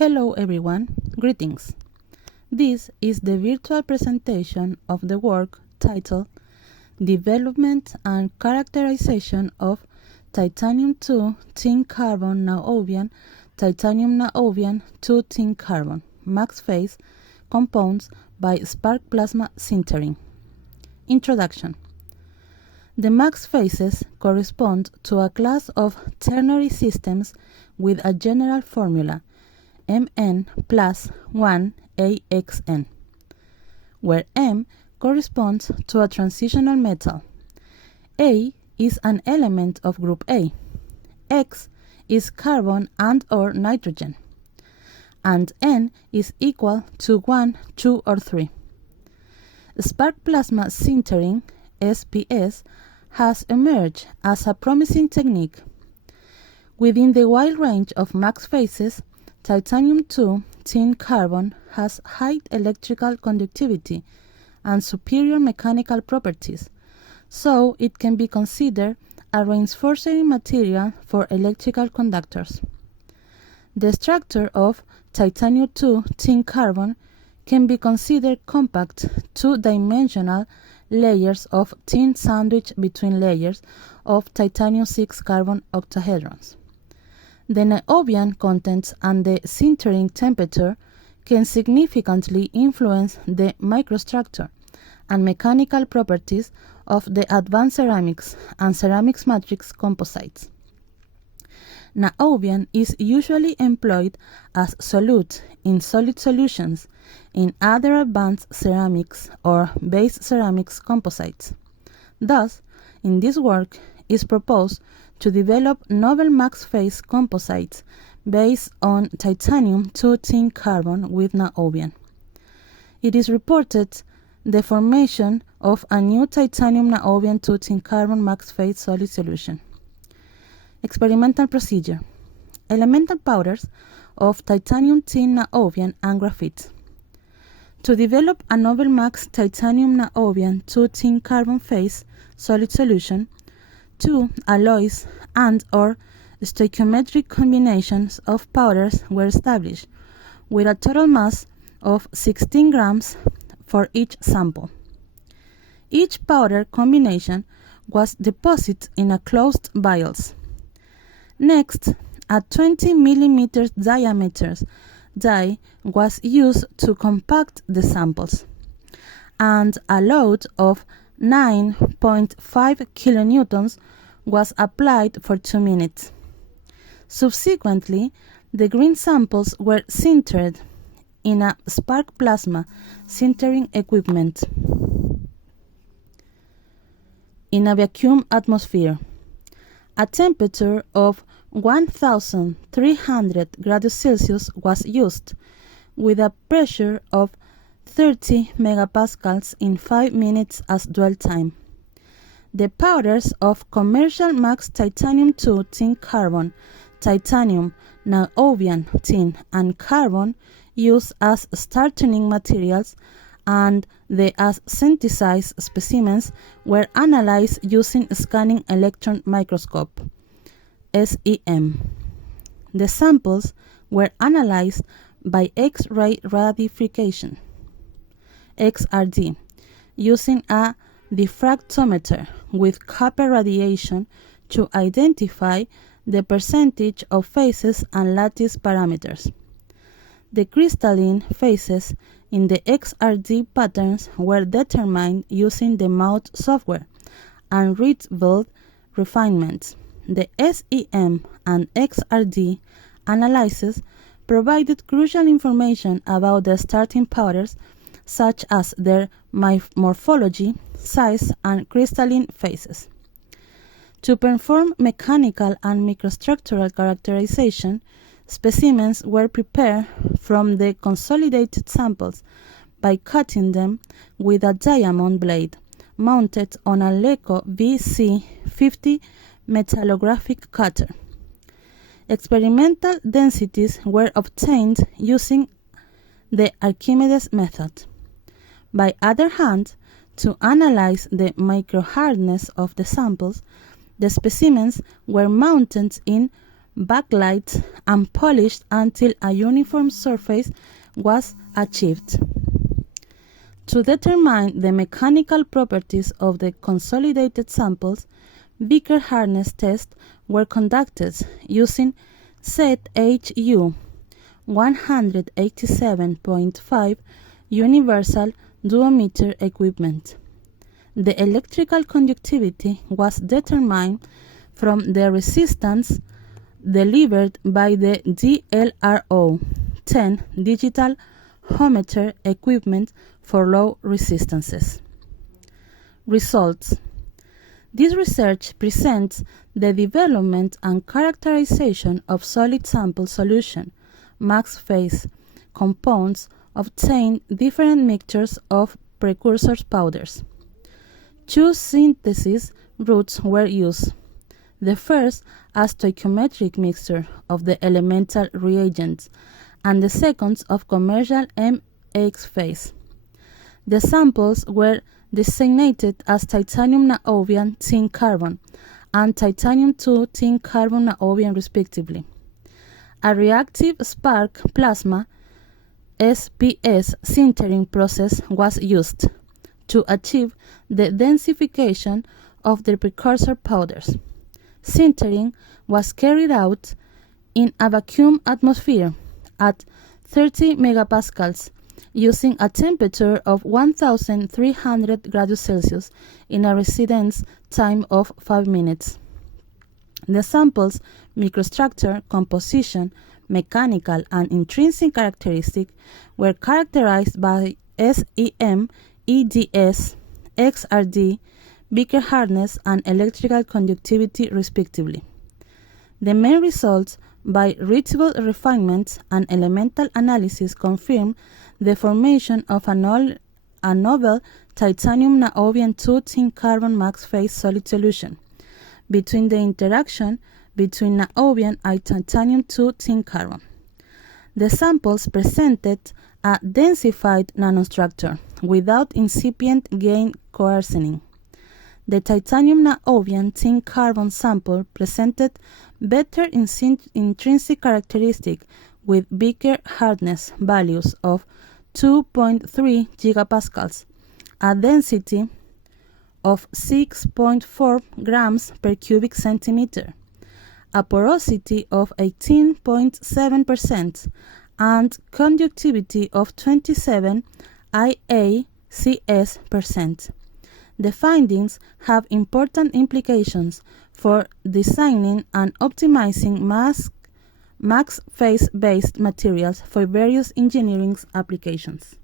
Hello everyone, greetings. This is the virtual presentation of the work titled Development and Characterization of Titanium-2 Tin Carbon Niobium Titanium Niobium 2 Tin Carbon max phase compounds by spark plasma sintering. Introduction. The max phases correspond to a class of ternary systems with a general formula Mn plus 1 AXN, where M corresponds to a transitional metal. A is an element of group A. X is carbon and/or nitrogen, and N is equal to 1, 2, or 3. Spark plasma sintering, SPS, has emerged as a promising technique. Within the wide range of max phases, Titanium-2 tin carbon has high electrical conductivity and superior mechanical properties, so it can be considered a reinforcing material for electrical conductors. The structure of Titanium-2 tin carbon can be considered compact, two-dimensional layers of tin sandwiched between layers of titanium-6 carbon octahedrons. The niobium contents and the sintering temperature can significantly influence the microstructure and mechanical properties of the advanced ceramics and ceramics matrix composites. Niobium is usually employed as solute in solid solutions in other advanced ceramics or base ceramics composites. Thus, in this work, it is proposed to develop novel max-phase composites based on titanium-2 tin carbon with niobium. It is reported the formation of a new titanium-niobium 2 tin carbon max-phase solid solution. Experimental procedure. Elemental powders of titanium, tin, niobium, and graphite. To develop a novel max titanium-niobium 2 tin carbon phase solid solution, two alloys and/or stoichiometric combinations of powders were established, with a total mass of 16 grams for each sample. Each powder combination was deposited in a closed vials. Next, a 20 mm diameter die was used to compact the samples, and a load of 9.5 kilonewtons was applied for 2 minutes. Subsequently, the green samples were sintered in a spark plasma sintering equipment in a vacuum atmosphere. A temperature of 1300 degrees Celsius was used, with a pressure of 30 megapascals in 5 minutes as dwell time. The powders of commercial max titanium-2 tin carbon, titanium, niobium, tin, and carbon used as starting materials and the as synthesized specimens were analyzed using scanning electron microscope (SEM). The samples were analyzed by X-ray radification (XRD) using a diffractometer with copper radiation to identify the percentage of phases and lattice parameters. The crystalline phases in the XRD patterns were determined using the MAUT software and Rietveld refinements. The SEM and XRD analysis provided crucial information about the starting powders, such as their morphology, size, and crystalline phases. To perform mechanical and microstructural characterization, specimens were prepared from the consolidated samples by cutting them with a diamond blade mounted on a LECO VC50 metallographic cutter. Experimental densities were obtained using the Archimedes method. By other hand, to analyze the microhardness of the samples, the specimens were mounted in backlight, and polished until a uniform surface was achieved. To determine the mechanical properties of the consolidated samples, beaker hardness tests were conducted using ZHU 187.5 universal duometer equipment. The electrical conductivity was determined from the resistance delivered by the DLRO-10 digital ohmmeter equipment for low resistances. Results. This research presents the development and characterization of solid sample solution, max phase compounds obtained different mixtures of precursor powders. Two synthesis routes were used. The first as stoichiometric mixture of the elemental reagents, and the second of commercial MX phase. The samples were designated as titanium niobium tin carbon and titanium 2 tin carbon niobium respectively. A reactive spark plasma SPS sintering process was used to achieve the densification of the precursor powders. Sintering was carried out in a vacuum atmosphere at 30 megapascals using a temperature of 1300 degrees Celsius in a residence time of 5 minutes. The sample's microstructure, composition, mechanical and intrinsic characteristics were characterized by SEM, EDS, XRD, beaker hardness, and electrical conductivity respectively. The main results by reachable refinement and elemental analysis confirm the formation of a novel titanium niobium 2 tin carbon max phase solid solution between the interaction between niobium and titanium 2 tin carbon. The samples presented a densified nanostructure without incipient gain coarsening. The titanium niobium tin carbon sample presented better intrinsic characteristics with beaker hardness values of 2.3 gigapascals, a density of 6.4 grams per cubic centimeter, a porosity of 18.7%, and conductivity of 27 IACS%. The findings have important implications for designing and optimizing max phase-based materials for various engineering applications.